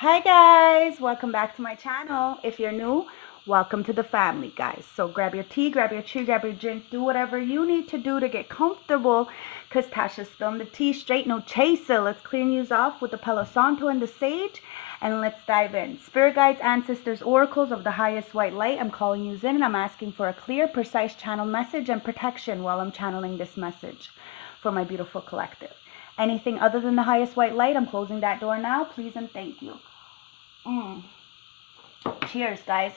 Hi guys, welcome back to my channel. If you're new, welcome to the family, guys. So grab your tea, grab your tree, grab your drink, do whatever you need to do to get comfortable, because Tasha's spilling the tea straight, no chaser. Let's clear and use off with the Palo Santo and the sage, and let's dive in. Spirit guides, ancestors, oracles of the highest white light, I'm calling you in, and I'm asking for a clear, precise channel message and protection while I'm channeling this message for my beautiful collective. Anything other than the highest white light, I'm closing that door now, please and thank you. Cheers, guys.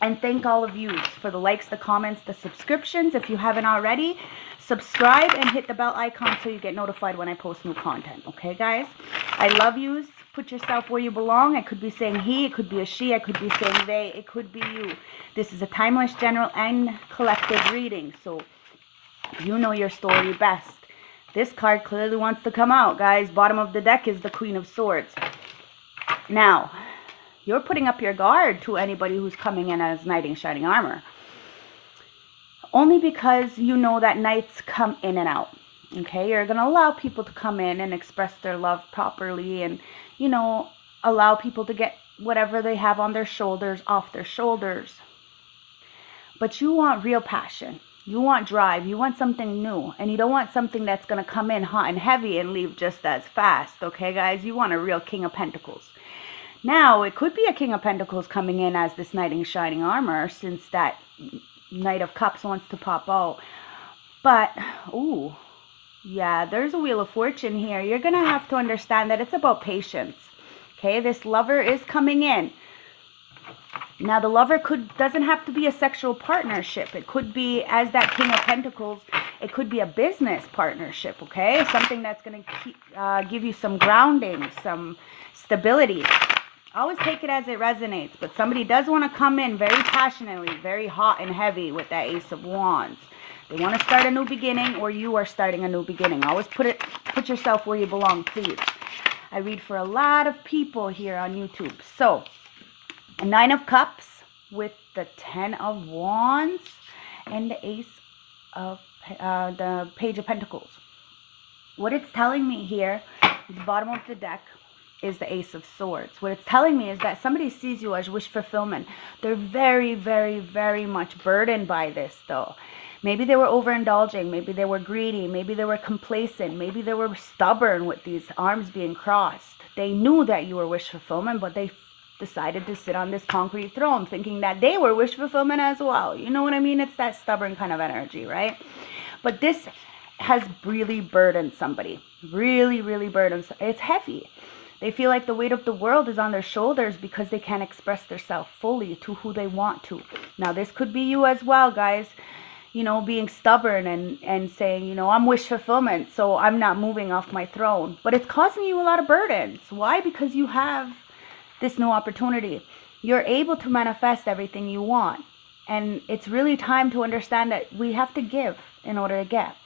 And thank all of you for the likes, the comments, the subscriptions. If you haven't already, subscribe and hit the bell icon so you get notified when I post new content. Okay, guys? I love yous. Put yourself where you belong. I could be saying he, it could be a she, I could be saying they, it could be you. This is a timeless, general, and collective reading. So you know your story best. This card clearly wants to come out, guys. Bottom of the deck is the Queen of Swords. Now, you're putting up your guard to anybody who's coming in as knight in shining armor. Only because you know that knights come in and out. Okay, you're going to allow people to come in and express their love properly and, you know, allow people to get whatever they have on their shoulders off their shoulders. But you want real passion. You want drive. You want something new. And you don't want something that's going to come in hot and heavy and leave just as fast. Okay, guys? You want a real King of Pentacles. Now, it could be a King of Pentacles coming in as this knight in shining armor, since that Knight of Cups wants to pop out. But, ooh, yeah, there's a Wheel of Fortune here. You're going to have to understand that it's about patience. Okay, this lover is coming in. Now, the lover doesn't have to be a sexual partnership. It could be, as that King of Pentacles, it could be a business partnership, okay? Something that's going to give you some grounding, some stability. Always take it as it resonates, but somebody does want to come in very passionately, very hot and heavy with that Ace of Wands. They want to start a new beginning, or you are starting a new beginning. Always put yourself where you belong, please. I read for a lot of people here on YouTube. So, a Nine of Cups with the Ten of Wands and the Ace of the Page of Pentacles. What it's telling me here, at the bottom of the deck, is the Ace of Swords. What it's telling me is that somebody sees you as wish fulfillment. They're very, very, very much burdened by this, though. Maybe they were overindulging. Maybe they were greedy. Maybe they were complacent. Maybe they were stubborn with these arms being crossed. They knew that you were wish fulfillment, but they decided to sit on this concrete throne thinking that they were wish fulfillment as well. You know what I mean? It's that stubborn kind of energy, right? But this has really burdened somebody. Really, really burdened. It's heavy. They feel like the weight of the world is on their shoulders because they can't express themselves fully to who they want to. Now, this could be you as well, guys. You know, being stubborn and saying, you know, I'm wish fulfillment, so I'm not moving off my throne. But it's causing you a lot of burdens. Why? Because you have this new opportunity. You're able to manifest everything you want. And it's really time to understand that we have to give in order to get.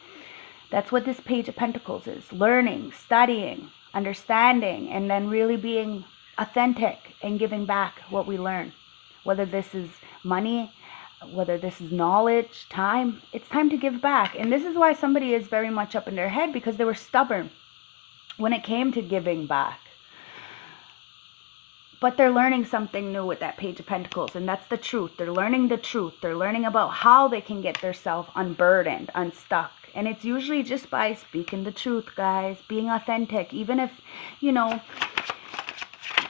That's what this Page of Pentacles is. Learning, studying, understanding, and then really being authentic and giving back what we learn. Whether this is money, whether this is knowledge, time, it's time to give back. And this is why somebody is very much up in their head, because they were stubborn when it came to giving back. But they're learning something new with that Page of Pentacles, and that's the truth. They're learning the truth. They're learning about how they can get themselves unburdened, unstuck. And it's usually just by speaking the truth, guys, being authentic. Even if, you know,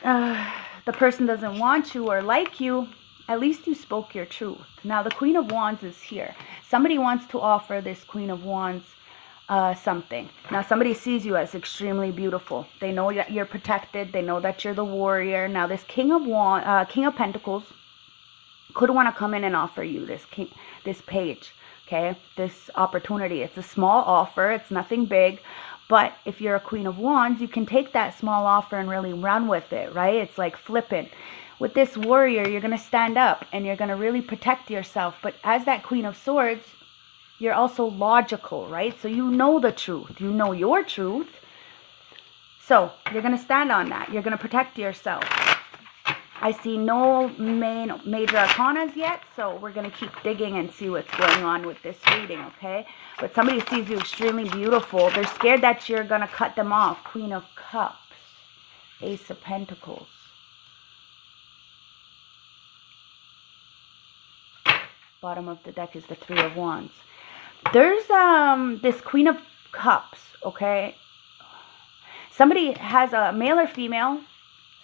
the person doesn't want you or like you, at least you spoke your truth. Now, the Queen of Wands is here. Somebody wants to offer this Queen of Wands something. Now, somebody sees you as extremely beautiful. They know that you're protected. They know that you're the warrior. Now, this King of Pentacles could want to come in and offer you this page. Okay, this opportunity. It's a small offer. It's nothing big. But if you're a Queen of Wands, you can take that small offer and really run with it, right? It's like flipping. With this warrior, you're going to stand up and you're going to really protect yourself. But as that Queen of Swords, you're also logical, right? So you know the truth. You know your truth. So you're going to stand on that. You're going to protect yourself. I see no major arcanas yet, so we're going to keep digging and see what's going on with this reading, okay? But somebody sees you extremely beautiful. They're scared that you're going to cut them off. Queen of Cups. Ace of Pentacles. Bottom of the deck is the Three of Wands. There's this Queen of Cups, okay? Somebody has a male or female.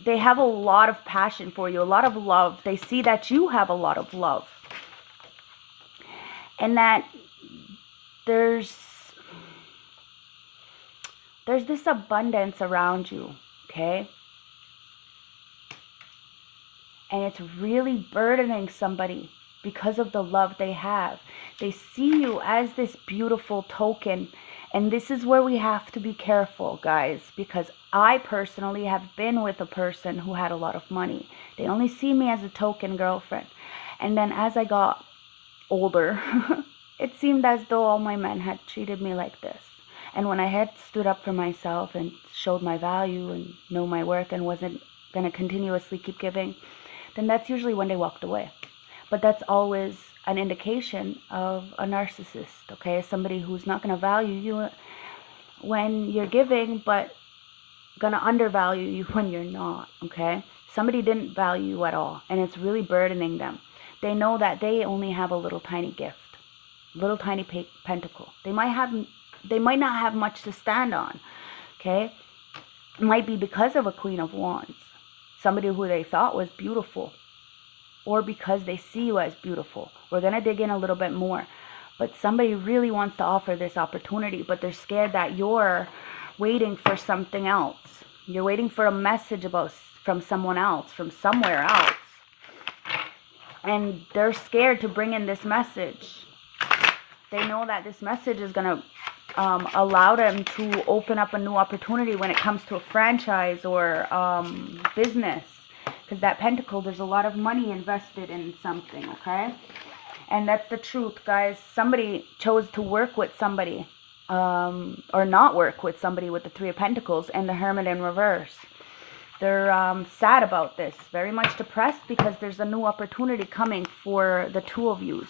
They have a lot of passion for you, a lot of love. They see that you have a lot of love. And that there's this abundance around you, okay? And it's really burdening somebody because of the love they have. They see you as this beautiful token. And this is where we have to be careful, guys, because I personally have been with a person who had a lot of money. They only see me as a token girlfriend. And then as I got older, it seemed as though all my men had treated me like this. And when I had stood up for myself and showed my value and know my worth and wasn't going to continuously keep giving, then that's usually when they walked away. But that's always an indication of a narcissist, okay? Somebody who's not going to value you when you're giving, but going to undervalue you when you're not, okay? Somebody didn't value you at all, and it's really burdening them. They know that they only have a little tiny gift, little tiny pentacle. They might not have much to stand on, okay? It might be because of a Queen of Wands, somebody who they thought was beautiful, or because they see you as beautiful. We're going to dig in a little bit more. But somebody really wants to offer this opportunity, but they're scared that you're waiting for something else. You're waiting for a message from someone else, from somewhere else. And they're scared to bring in this message. They know that this message is going to allow them to open up a new opportunity when it comes to a franchise or business. Because that pentacle, there's a lot of money invested in something, okay? And that's the truth, guys. Somebody chose to work with somebody or not work with somebody with the Three of Pentacles and the Hermit in reverse. They're sad about this, very much depressed because there's a new opportunity coming for the two of you.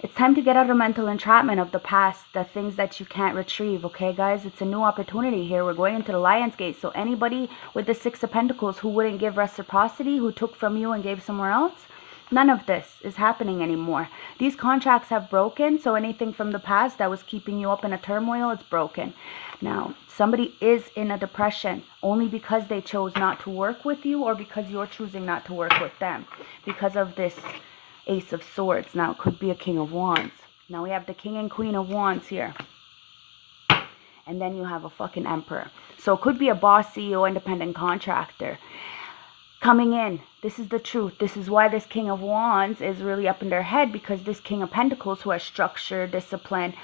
It's time to get out of mental entrapment of the past, the things that you can't retrieve, okay, guys? It's a new opportunity here. We're going into the Lion's Gate. So anybody with the Six of Pentacles who wouldn't give reciprocity, who took from you and gave somewhere else, none of this is happening anymore. These contracts have broken, so anything from the past that was keeping you up in a turmoil, it's broken. Now, somebody is in a depression only because they chose not to work with you or because you're choosing not to work with them because of this Ace of Swords. Now, it could be a King of Wands. Now, we have the King and Queen of Wands here. And then you have a fucking Emperor. So, it could be a boss, CEO, independent contractor coming in. This is the truth. This is why this King of Wands is really up in their head, because this King of Pentacles, who has structure, discipline,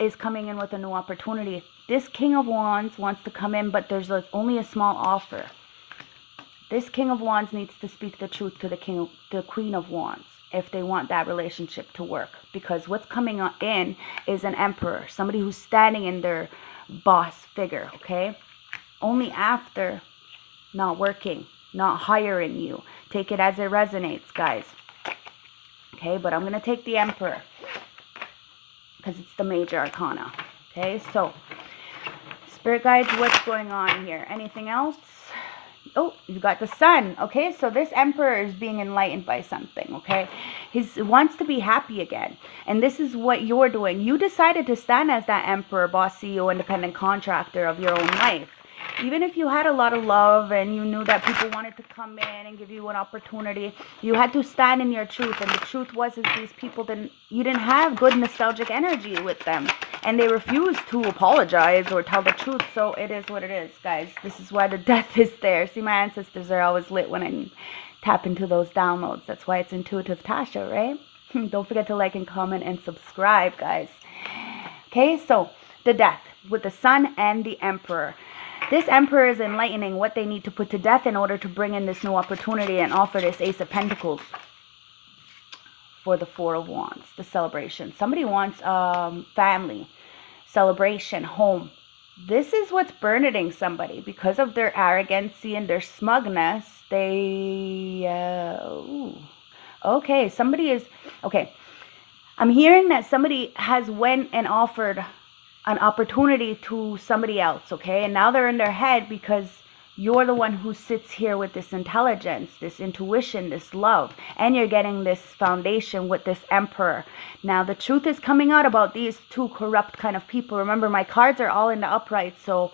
is coming in with a new opportunity. This King of Wands wants to come in, but there's only a small offer. This King of Wands needs to speak the truth to the Queen of Wands if they want that relationship to work. Because what's coming in is an Emperor, somebody who's standing in their boss figure, okay? Only after not working, not hiring you. Take it as it resonates, guys. Okay, but I'm going to take the Emperor because it's the major arcana. Okay, so Spirit guides, what's going on here? Anything else? Oh, you got the Sun. Okay, so this Emperor is being enlightened by something, okay? He wants to be happy again. And this is what you're doing. You decided to stand as that Emperor, boss, CEO, independent contractor of your own life. Even if you had a lot of love and you knew that people wanted to come in and give you an opportunity, you had to stand in your truth. And the truth was is these people you didn't have good nostalgic energy with them. And they refused to apologize or tell the truth. So it is what it is, guys. This is why the death is there. See, my ancestors are always lit when I tap into those downloads. That's why it's Intuitive Tasha, right? Don't forget to like and comment and subscribe, guys. Okay, so the death with the Sun and the Emperor. This Emperor is enlightening what they need to put to death in order to bring in this new opportunity and offer this Ace of Pentacles for the Four of Wands, the celebration. Somebody wants family, celebration, home. This is what's burdening somebody because of their arrogancy and their smugness. Okay, somebody is, okay. I'm hearing that somebody has went and offered an opportunity to somebody else, okay? And now they're in their head because You're the one who sits here with this intelligence, this intuition, this love, and you're getting this foundation with this Emperor. Now, the truth is coming out about these two corrupt kind of people. Remember, my cards are all in the upright, so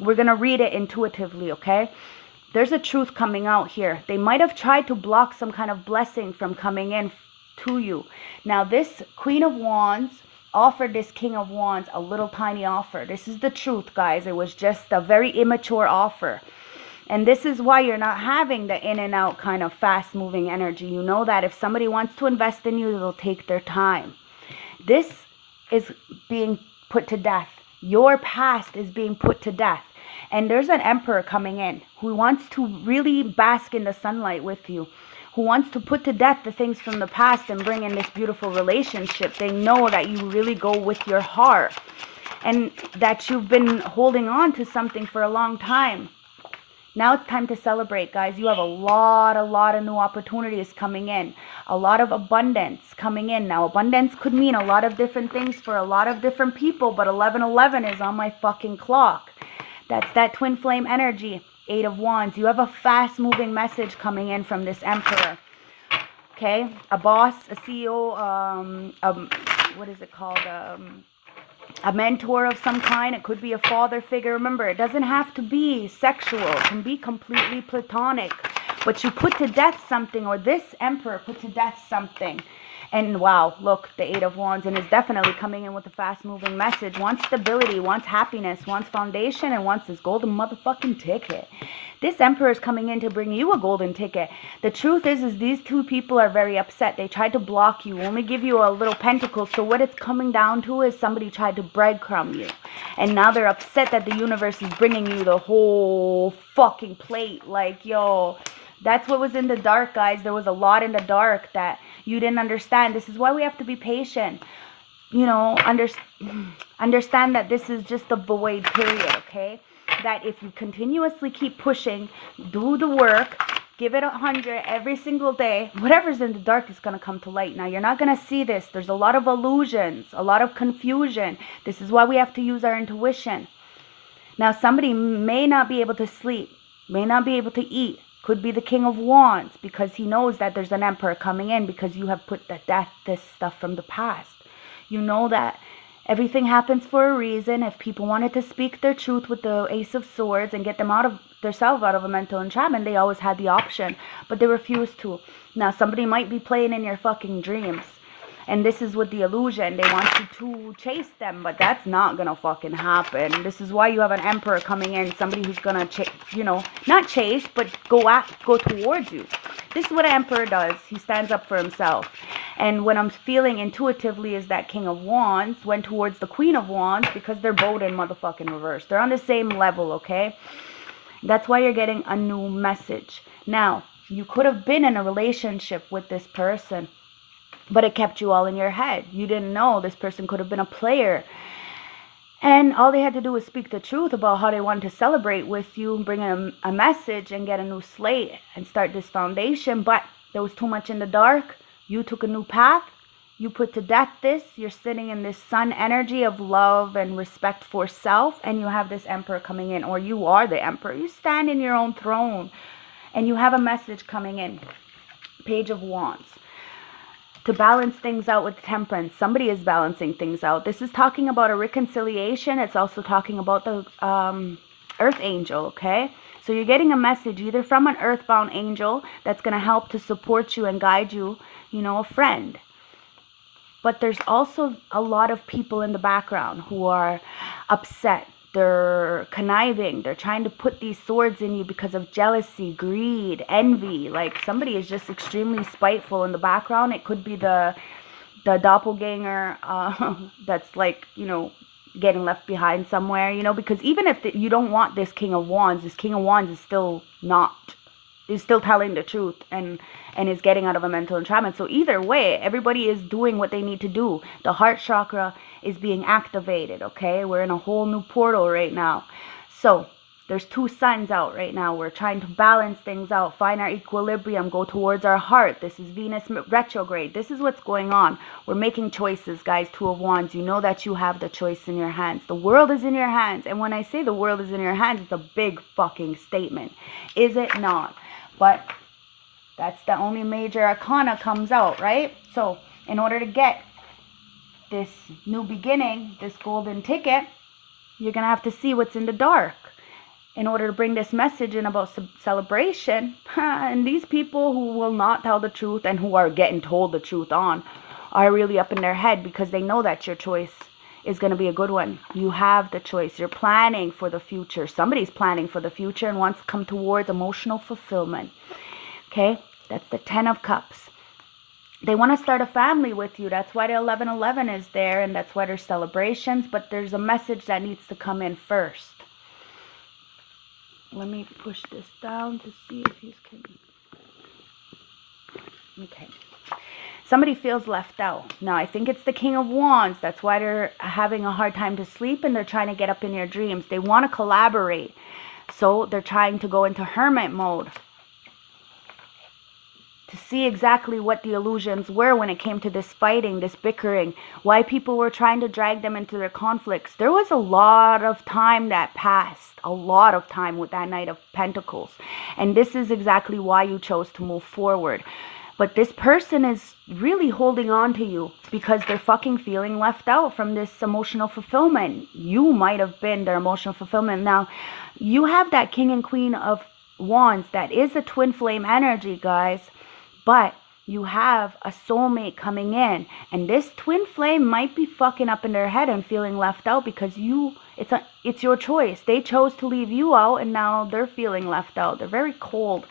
we're going to read it intuitively, okay? There's a truth coming out here. They might have tried to block some kind of blessing from coming in to you. Now, this Queen of Wands offered this King of Wands a little tiny offer. This is the truth, guys. It was just a very immature offer. And this is why you're not having the in and out kind of fast moving energy. You know that if somebody wants to invest in you, they'll take their time. This is being put to death. Your past is being put to death. And there's an Emperor coming in who wants to really bask in the sunlight with you, who wants to put to death the things from the past and bring in this beautiful relationship. They know that you really go with your heart and that you've been holding on to something for a long time. Now it's time to celebrate, guys. You have a lot of new opportunities coming in. A lot of abundance coming in. Now, abundance could mean a lot of different things for a lot of different people, but 1111 is on my fucking clock. That's that twin flame energy. 8 of Wands. You have a fast-moving message coming in from this Emperor. Okay? A boss, a CEO, what is it called? A mentor of some kind. It could be a father figure. Remember, it doesn't have to be sexual. It can be completely platonic. But you put to death something, or this Emperor put to death something. And wow, look, the 8 of Wands, and is definitely coming in with a fast-moving message. Wants stability, wants happiness, wants foundation, and wants this golden motherfucking ticket. This Emperor is coming in to bring you a golden ticket. The truth is these two people are very upset. They tried to block you, only give you a little pentacle. So what it's coming down to is somebody tried to breadcrumb you. And now they're upset that the universe is bringing you the whole fucking plate. Like, yo, that's what was in the dark, guys. There was a lot in the dark that you didn't understand. This is why we have to be patient. You know, understand that this is just a void period, okay? That if you continuously keep pushing, do the work, give it 100 every single day, whatever's in the dark is going to come to light. Now, you're not going to see this. There's a lot of illusions, a lot of confusion. This is why we have to use our intuition. Now, somebody may not be able to sleep, may not be able to eat. Could be the King of Wands, because he knows that there's an Emperor coming in, because you have put this stuff from the past. You know that everything happens for a reason. If people wanted to speak their truth with the Ace of Swords and get them out of themselves out of a mental entrapment, they always had the option, but they refused to. Now, somebody might be playing in your fucking dreams. And this is with the illusion. They want you to chase them, but that's not going to fucking happen. This is why you have an Emperor coming in. Somebody who's going to, you know, not chase, but go towards you. This is what an Emperor does. He stands up for himself. And what I'm feeling intuitively is that King of Wands went towards the Queen of Wands because they're both in motherfucking reverse. They're on the same level, okay? That's why you're getting a new message. Now, you could have been in a relationship with this person, but it kept you all in your head. You didn't know this person could have been a player. And all they had to do was speak the truth about how they wanted to celebrate with you, bring in a message and get a new slate and start this foundation. But there was too much in the dark. You took a new path. You put to death this. You're sitting in this sun energy of love and respect for self. And you have this Emperor coming in, or you are the Emperor. You stand in your own throne and you have a message coming in. Page of Wands. To balance things out with temperance. Somebody is balancing things out. This is talking about a reconciliation. It's also talking about the earth angel, okay? So you're getting a message either from an earthbound angel that's going to help to support you and guide you, you know, a friend. But there's also a lot of people in the background who are upset. They're conniving. They're trying to put these swords in you because of jealousy, greed, envy. Like somebody is just extremely spiteful in the background. It could be the doppelganger that's like, you know, getting left behind somewhere, you know, because even if you don't want this King of Wands, this King of Wands is still telling the truth and is getting out of a mental entrapment. So either way, everybody is doing what they need to do. The heart chakra is being activated, okay? We're in a whole new portal right now. So There's two suns out right now. We're trying to balance things out, find our equilibrium, go towards our heart. This is Venus retrograde. This is what's going on. We're making choices, guys. Two of Wands. You know that you have the choice in your hands. The world is in your hands. And when I say the world is in your hands, it's a big fucking statement. Is it not? But that's the only major arcana comes out, right? So in order to get this new beginning, this golden ticket, you're going to have to see what's in the dark in order to bring this message in about celebration. And these people who will not tell the truth and who are getting told the truth on are really up in their head because they know that your choice is going to be a good one. You have the choice. You're planning for the future. Somebody's planning for the future and wants to come towards emotional fulfillment. Okay? That's the 10 of Cups. They want to start a family with you. That's why the 1111 is there, and that's why there's celebrations. But there's a message that needs to come in first. Let me push this down to see if you can. Okay. Somebody feels left out. Now, I think it's the King of Wands. That's why they're having a hard time to sleep and they're trying to get up in your dreams. They want to collaborate. So they're trying to go into hermit mode to see exactly what the illusions were when it came to this fighting, this bickering, why people were trying to drag them into their conflicts. There was a lot of time that passed, a lot of time with that Knight of Pentacles. And this is exactly why you chose to move forward. But this person is really holding on to you because they're fucking feeling left out from this emotional fulfillment. You might have been their emotional fulfillment. Now, you have that King and Queen of Wands. That is a twin flame energy, guys. But you have a soulmate coming in. And this twin flame might be fucking up in their head and feeling left out because it's your choice. They chose to leave you out and now they're feeling left out. They're very cold,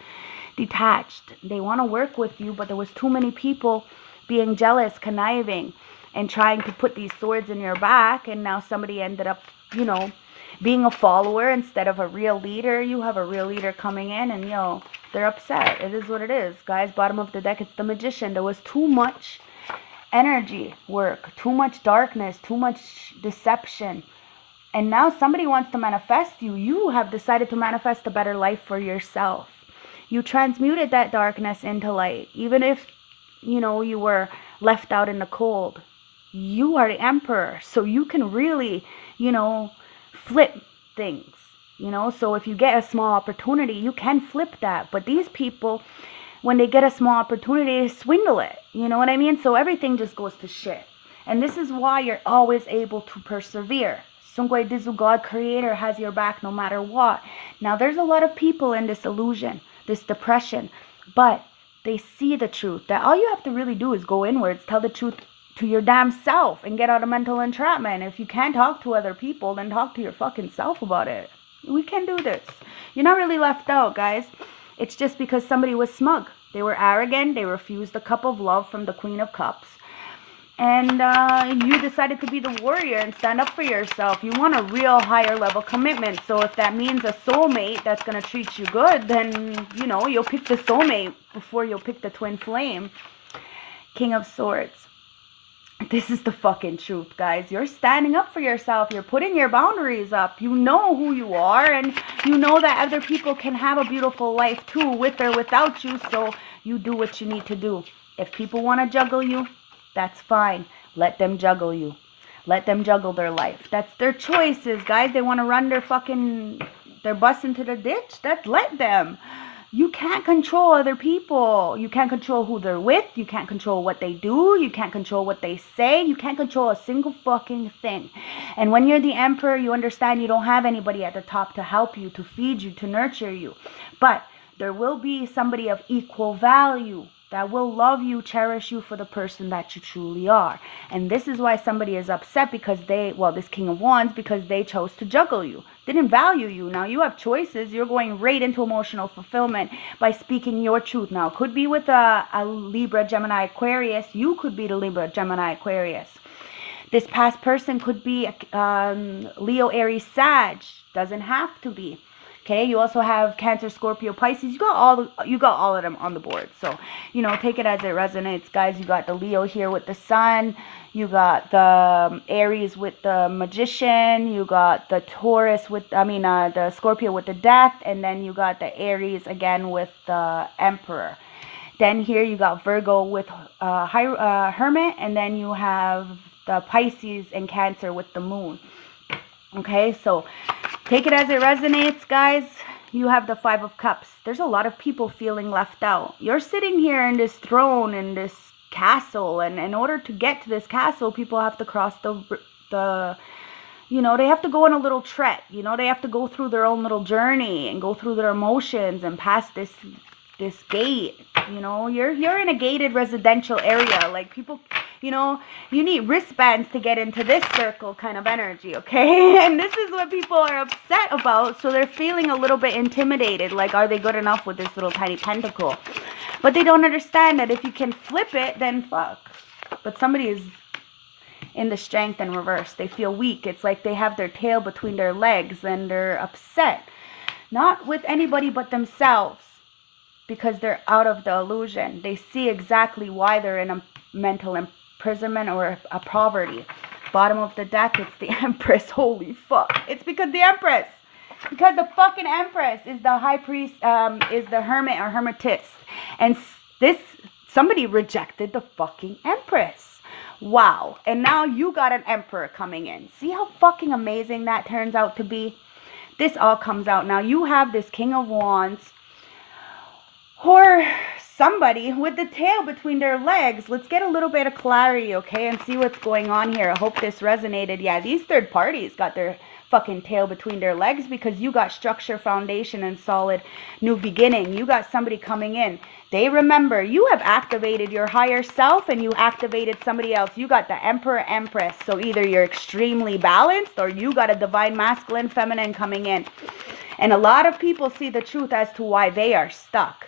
detached. They want to work with you, but there was too many people being jealous, conniving, and trying to put these swords in your back. And now somebody ended up, you know, being a follower instead of a real leader. You have a real leader coming in and, you know, they're upset. It is what it is. Guys, bottom of the deck, it's the Magician. There was too much energy work, too much darkness, too much deception. And now somebody wants to manifest you. You have decided to manifest a better life for yourself. You transmuted that darkness into light. Even if, you know, you were left out in the cold. You are the emperor. So you can really, you know, flip things. You know, so if you get a small opportunity, you can flip that. But these people, when they get a small opportunity, they swindle it. You know what I mean? So everything just goes to shit. And this is why you're always able to persevere. Sungwe Dizu, God Creator, has your back no matter what. Now, there's a lot of people in this illusion, this depression, but they see the truth. That all you have to really do is go inwards, tell the truth to your damn self, and get out of mental entrapment. If you can't talk to other people, then talk to your fucking self about it. We can do this. You're not really left out, guys. It's just because somebody was smug. They were arrogant. They refused the cup of love from the Queen of Cups. And you decided to be the warrior and stand up for yourself. You want a real higher level commitment. So if that means a soulmate that's going to treat you good, then, you know, you'll pick the soulmate before you'll pick the twin flame. King of Swords. This is the fucking truth, guys. You're standing up for yourself. You're putting your boundaries up. You know who you are, and you know that other people can have a beautiful life too, with or without you, so you do what you need to do. If people want to juggle you, that's fine. Let them juggle you. Let them juggle their life. That's their choices, guys. They want to run their bus into the ditch. Let them. You can't control other people. You can't control who they're with. You can't control what they do. You can't control what they say. You can't control a single fucking thing. And when you're the emperor, you understand you don't have anybody at the top to help you, to feed you, to nurture you. But there will be somebody of equal value that will love you, cherish you for the person that you truly are. And this is why somebody is upset because this King of Wands, because they chose to juggle you. They didn't value you. Now you have choices. You're going right into emotional fulfillment by speaking your truth. Now, it could be with a Libra, Gemini, Aquarius. You could be the Libra, Gemini, Aquarius. This past person could be Leo, Aries, Sag. Doesn't have to be. Okay, you also have Cancer, Scorpio, Pisces. You got all of them on the board. So, you know, take it as it resonates, guys. You got the Leo here with the Sun. You got the Aries with the Magician. You got the Taurus with, the Scorpio with the Death. And then you got the Aries again with the Emperor. Then here you got Virgo with Hermit. And then you have the Pisces and Cancer with the Moon. Okay, so take it as it resonates, guys. You have the Five of Cups. There's a lot of people feeling left out. You're sitting here in this throne, in this castle, and in order to get to this castle, people have to cross the you know, they have to go on a little trek. You know, they have to go through their own little journey and go through their emotions and pass this gate. You know, you're in a gated residential area. Like, people, you know, you need wristbands to get into this circle kind of energy, okay? And this is what people are upset about. So they're feeling a little bit intimidated. Like, are they good enough with this little tiny pentacle? But they don't understand that if you can flip it, then fuck. But somebody is in the strength and reverse. They feel weak. It's like they have their tail between their legs and they're upset. Not with anybody but themselves, because they're out of the illusion. They see exactly why they're in a mental imprisonment or a poverty. Bottom of the deck, it's the Empress. Holy fuck. It's because the Empress. Because the fucking Empress is the high priest, is the hermit or hermitess. And somebody rejected the fucking Empress. Wow. And now you got an Emperor coming in. See how fucking amazing that turns out to be? This all comes out. Now you have this King of Wands, or somebody with the tail between their legs. Let's get a little bit of clarity, okay, and see what's going on here. I hope this resonated. Yeah, these third parties got their fucking tail between their legs because you got structure, foundation, and solid new beginning. You got somebody coming in. They remember you have activated your higher self and you activated somebody else. You got the Emperor, Empress. So either you're extremely balanced or you got a divine masculine, feminine coming in. And a lot of people see the truth as to why they are stuck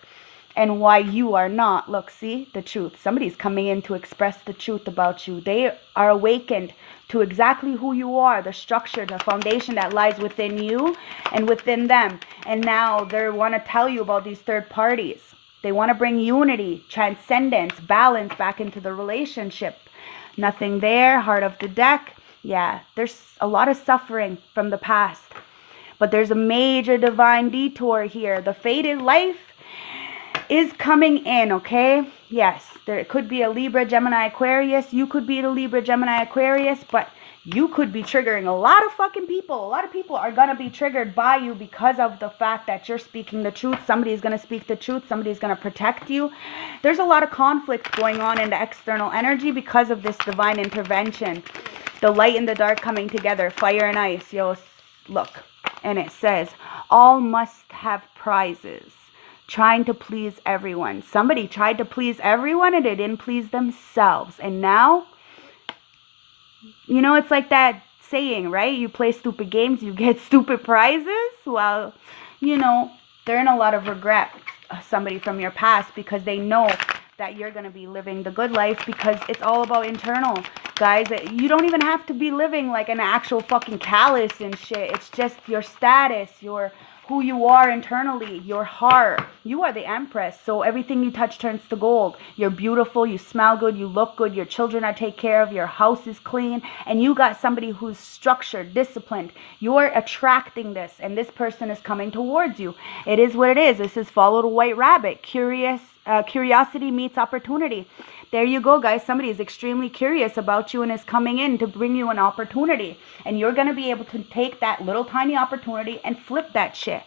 and why you are not. Look, see the truth. Somebody's coming in to express the truth about you. They are awakened to exactly who you are, the structure, the foundation that lies within you and within them. And now they want to tell you about these third parties. They want to bring unity, transcendence, balance back into the relationship. Nothing there. Heart of the deck. Yeah, there's a lot of suffering from the past. But there's a major divine detour here. The fated life is coming in, okay? Yes, there could be a Libra, Gemini, Aquarius. You could be the Libra, Gemini, Aquarius, but you could be triggering a lot of fucking people. A lot of people are going to be triggered by you because of the fact that you're speaking the truth. Somebody's going to speak the truth. Somebody's going to protect you. There's a lot of conflict going on in the external energy because of this divine intervention. The light and the dark coming together. Fire and ice. Yo, look. And it says, all must have prizes. Trying to please everyone. Somebody tried to please everyone and they didn't please themselves. And now, you know, it's like that saying, right? You play stupid games, you get stupid prizes. Well, you know, they're in a lot of regret, somebody from your past, because they know that you're going to be living the good life, because it's all about internal, guys. You don't even have to be living like an actual fucking callous and shit. It's just your status, your who you are internally, your heart. You are the Empress, so everything you touch turns to gold. You're beautiful, you smell good, you look good, your children are taken care of, your house is clean, and you got somebody who's structured, disciplined. You're attracting this, and this person is coming towards you. It is what it is. This is follow the white rabbit. Curiosity meets opportunity. There you go, guys. Somebody is extremely curious about you and is coming in to bring you an opportunity. And you're going to be able to take that little tiny opportunity and flip that shit.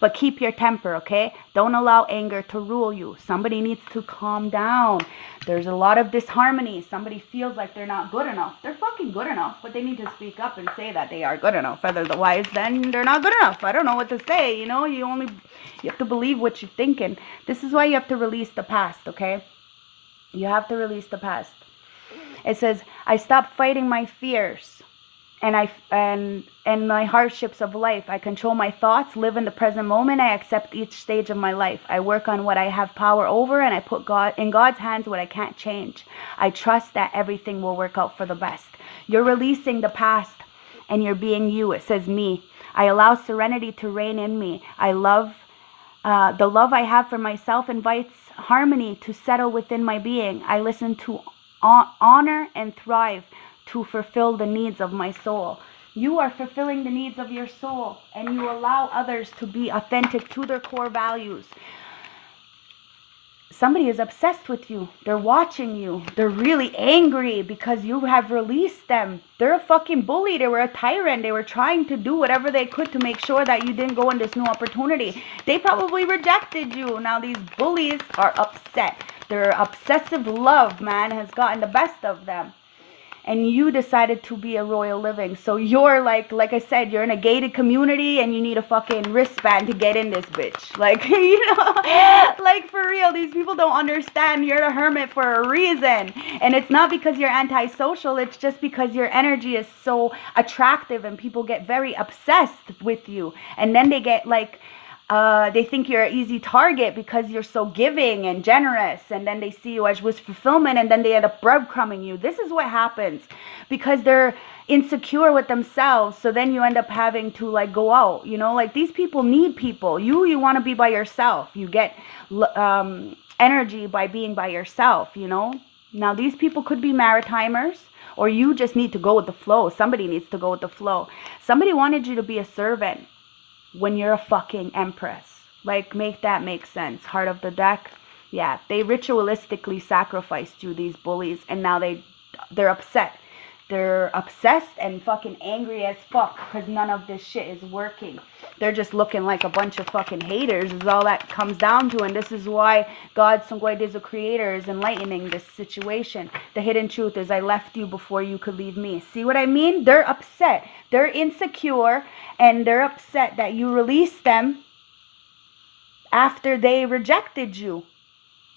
But keep your temper, okay? Don't allow anger to rule you. Somebody needs to calm down. There's a lot of disharmony. Somebody feels like they're not good enough. They're fucking good enough, but they need to speak up and say that they are good enough. Otherwise, then they're not good enough. I don't know what to say, you know? You have to believe what you're thinking. This is why you have to release the past, okay? You have to release the past. It says, I stopped fighting my fears and my hardships of life. I control my thoughts, live in the present moment. I accept each stage of my life. I work on what I have power over, and I put in God's hands what I can't change. I trust that everything will work out for the best. You're releasing the past and you're being you. It says me. I allow serenity to reign in me. I love, the love I have for myself invites harmony to settle within my being. I listen to honor and thrive to fulfill the needs of my soul. You are fulfilling the needs of your soul, and you allow others to be authentic to their core values. Somebody is obsessed with you. They're watching you. They're really angry because you have released them. They're a fucking bully. They were a tyrant. They were trying to do whatever they could to make sure that you didn't go in this new opportunity. They probably rejected you. Now these bullies are upset. Their obsessive love, man, has gotten the best of them. And you decided to be a royal living. So you're like I said, you're in a gated community and you need a fucking wristband to get in this bitch. Like, you know, like for real, these people don't understand you're a hermit for a reason. And it's not because you're antisocial, it's just because your energy is so attractive and people get very obsessed with you. And then they get like, they think you're an easy target because you're so giving and generous, and then they see you as with fulfillment, and then they end up breadcrumbing you. This is what happens because they're insecure with themselves. So then you end up having to like go out, you know, like these people need people. You want to be by yourself. You get energy by being by yourself, you know. Now these people could be maritimers, or you just need to go with the flow. Somebody needs to go with the flow. Somebody wanted you to be a servant when you're a fucking empress. Like, make that make sense. Heart of the deck. Yeah, they ritualistically sacrificed you, these bullies, and now they're upset. They're obsessed and fucking angry as fuck because none of this shit is working. They're just looking like a bunch of fucking haters is all that comes down to. And this is why God, Sungwai the creator, is enlightening this situation. The hidden truth is I left you before you could leave me. See what I mean? They're upset. They're insecure and they're upset that you released them after they rejected you.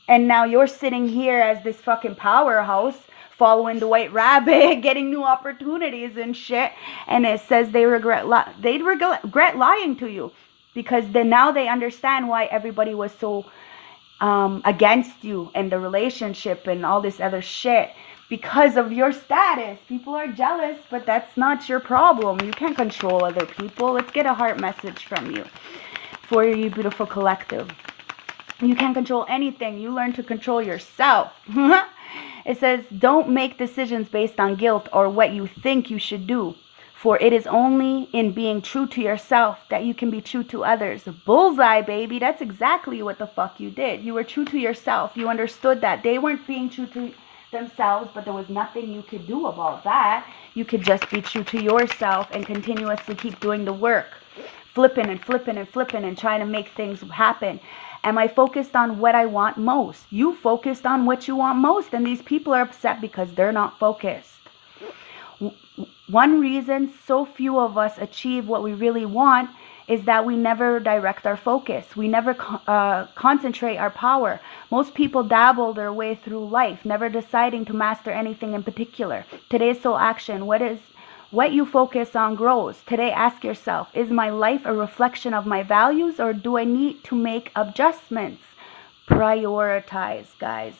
And now you're sitting here as this fucking powerhouse, following the white rabbit, getting new opportunities and shit. And it says they regret lying to you, because then now they understand why everybody was so against you and the relationship and all this other shit. Because of your status. People are jealous, but that's not your problem. You can't control other people. Let's get a heart message from you for you, beautiful collective. You can't control anything. You learn to control yourself. It says, don't make decisions based on guilt or what you think you should do. For it is only in being true to yourself that you can be true to others. Bullseye, baby. That's exactly what the fuck you did. You were true to yourself. You understood that they weren't being true to themselves, but there was nothing you could do about that. You could just be true to yourself and continuously keep doing the work. Flipping and flipping and flipping and trying to make things happen. Am I focused on what I want most? You focused on what you want most, and these people are upset because they're not focused. One reason so few of us achieve what we really want is that we never direct our focus. We never concentrate our power. Most people dabble their way through life, never deciding to master anything in particular. Today's soul action, what you focus on grows. Today, ask yourself, is my life a reflection of my values, or do I need to make adjustments? Prioritize, guys.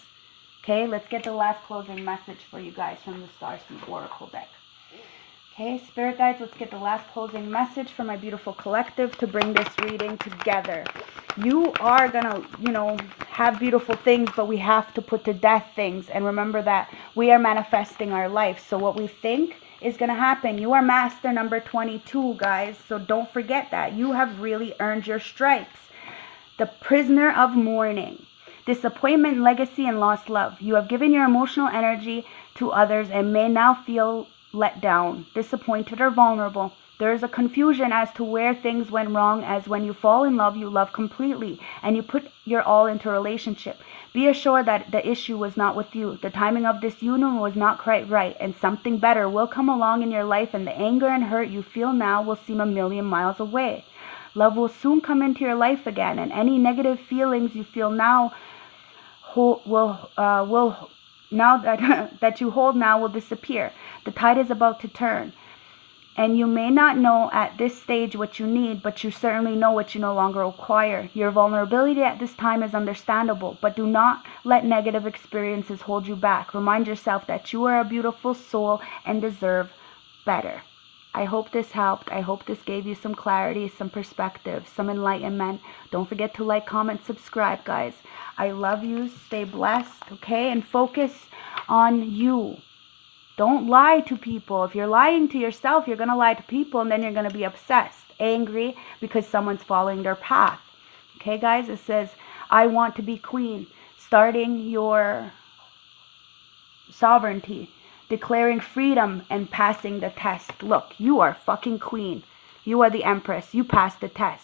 Okay, let's get the last closing message for you guys from the Starseed Oracle deck. Okay, Spirit Guides, let's get the last closing message for my beautiful collective to bring this reading together. You are going to, have beautiful things, but we have to put to death things. And remember that we are manifesting our life. So what we think is going to happen. You are master number 22, guys. So don't forget that. You have really earned your stripes. The prisoner of mourning. Disappointment, legacy, and lost love. You have given your emotional energy to others and may now feel let down, disappointed, or vulnerable. There is a confusion as to where things went wrong, as when you fall in love, you love completely and you put your all into a relationship. Be assured that the issue was not with you. The timing of this union was not quite right, and something better will come along in your life, and the anger and hurt you feel now will seem a million miles away. Love will soon come into your life again, and any negative feelings you feel now that you hold now will disappear. The tide is about to turn, and you may not know at this stage what you need, but you certainly know what you no longer require. Your vulnerability at this time is understandable, but do not let negative experiences hold you back. Remind yourself that you are a beautiful soul and deserve better. I hope this helped. I hope this gave you some clarity, some perspective, some enlightenment. Don't forget to like, comment, subscribe, guys. I love you. Stay blessed, okay? And focus on you. Don't lie to people. If you're lying to yourself, you're going to lie to people, and then you're going to be obsessed, angry because someone's following their path. Okay, guys? It says, I want to be queen. Starting your sovereignty, declaring freedom, and passing the test. Look, you are fucking queen. You are the empress. You passed the test.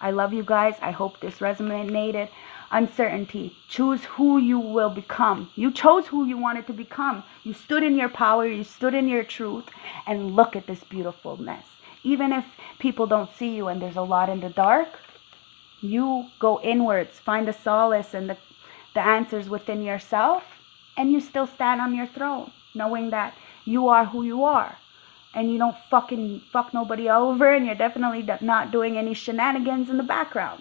I love you guys. I hope this resonated. Uncertainty. Choose who you will become. You chose who you wanted to become. You stood in your power. You stood in your truth. And look at this beautifulness. Even if people don't see you and there's a lot in the dark, you go inwards. Find the solace and the answers within yourself. And you still stand on your throne, knowing that you are who you are. And you don't fucking fuck nobody over, and you're definitely not doing any shenanigans in the background.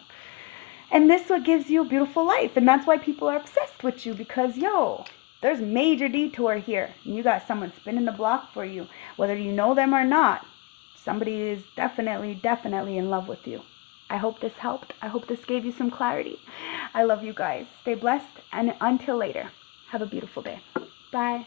And this what gives you a beautiful life. And that's why people are obsessed with you, because, yo, there's major detour here. And you got someone spinning the block for you. Whether you know them or not, somebody is definitely in love with you. I hope this helped. I hope this gave you some clarity. I love you guys. Stay blessed, and until later, have a beautiful day. Bye.